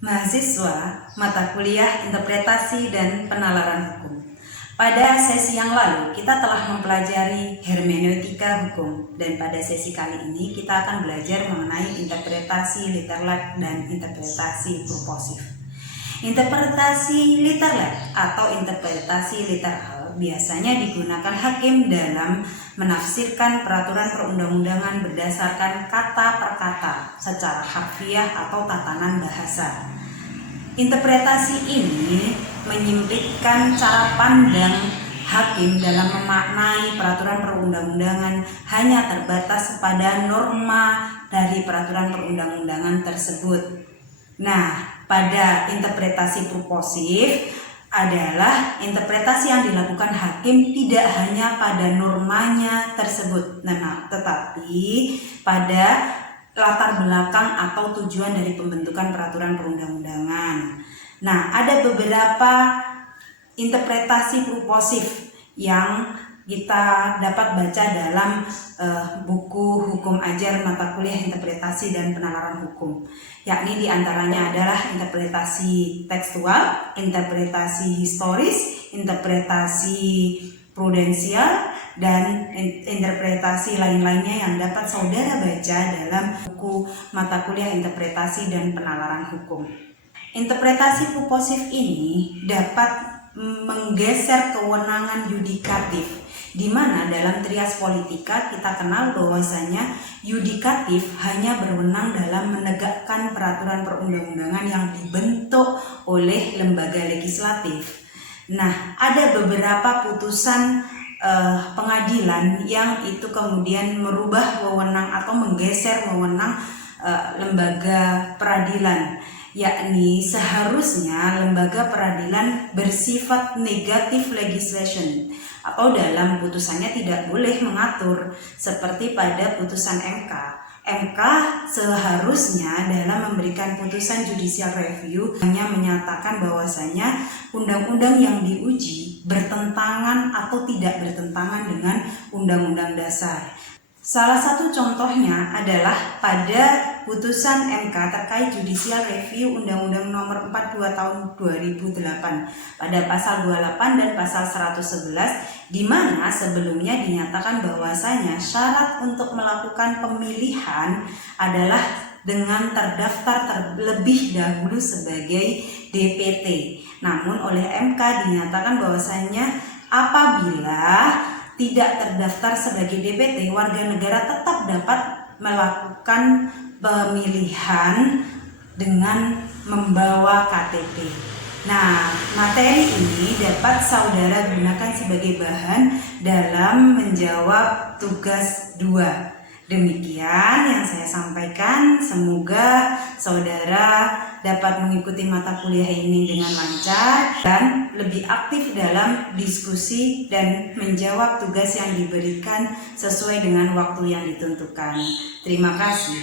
Mahasiswa mata kuliah Interpretasi dan Penalaran Hukum. Pada sesi yang lalu kita telah mempelajari hermeneutika hukum, dan pada sesi kali ini kita akan belajar mengenai interpretasi literlet dan interpretasi purposif. Interpretasi literlet atau interpretasi literal biasanya digunakan hakim dalam menafsirkan peraturan perundang-undangan berdasarkan kata per kata secara harfiah atau tatanan bahasa. Interpretasi ini menyempitkan cara pandang hakim dalam memaknai peraturan perundang-undangan hanya terbatas pada norma dari peraturan perundang-undangan tersebut. Nah, pada interpretasi purposif adalah interpretasi yang dilakukan hakim tidak hanya pada normanya tersebut, tetapi pada latar belakang atau tujuan dari pembentukan peraturan perundang-undangan. Nah, ada beberapa interpretasi purposif yang kita dapat baca dalam buku Hukum Ajar mata kuliah Interpretasi dan Penalaran Hukum, yakni diantaranya adalah interpretasi tekstual, interpretasi historis, interpretasi prudensial, dan interpretasi lain-lainnya yang dapat saudara baca dalam buku mata kuliah Interpretasi dan Penalaran Hukum. Interpretasi purposif ini dapat menggeser kewenangan yudikatif, di mana dalam trias politika kita kenal bahwasanya yudikatif hanya berwenang dalam menegakkan peraturan perundang-undangan yang dibentuk oleh lembaga legislatif. Nah, ada beberapa putusan pengadilan yang itu kemudian merubah wewenang atau menggeser wewenang lembaga peradilan, yakni seharusnya lembaga peradilan bersifat negative legislation atau dalam putusannya tidak boleh mengatur seperti pada putusan MK. MK seharusnya dalam memberikan putusan judicial review hanya menyatakan bahwasanya undang-undang yang diuji bertentangan atau tidak bertentangan dengan undang-undang dasar. Salah satu contohnya adalah pada putusan MK terkait judicial review Undang-Undang Nomor 42 Tahun 2008 pada pasal 28 dan pasal 111, di mana sebelumnya dinyatakan bahwasanya syarat untuk melakukan pemilihan adalah dengan terdaftar terlebih dahulu sebagai DPT. Namun oleh MK dinyatakan bahwasanya apabila tidak terdaftar sebagai DPT, warga negara tetap dapat melakukan pemilihan dengan membawa KTP. Nah, materi ini dapat saudara gunakan sebagai bahan dalam menjawab tugas 2. Demikian yang saya sampaikan, semoga saudara dapat mengikuti mata kuliah ini dengan lancar dan lebih aktif dalam diskusi dan menjawab tugas yang diberikan sesuai dengan waktu yang ditentukan. Terima kasih.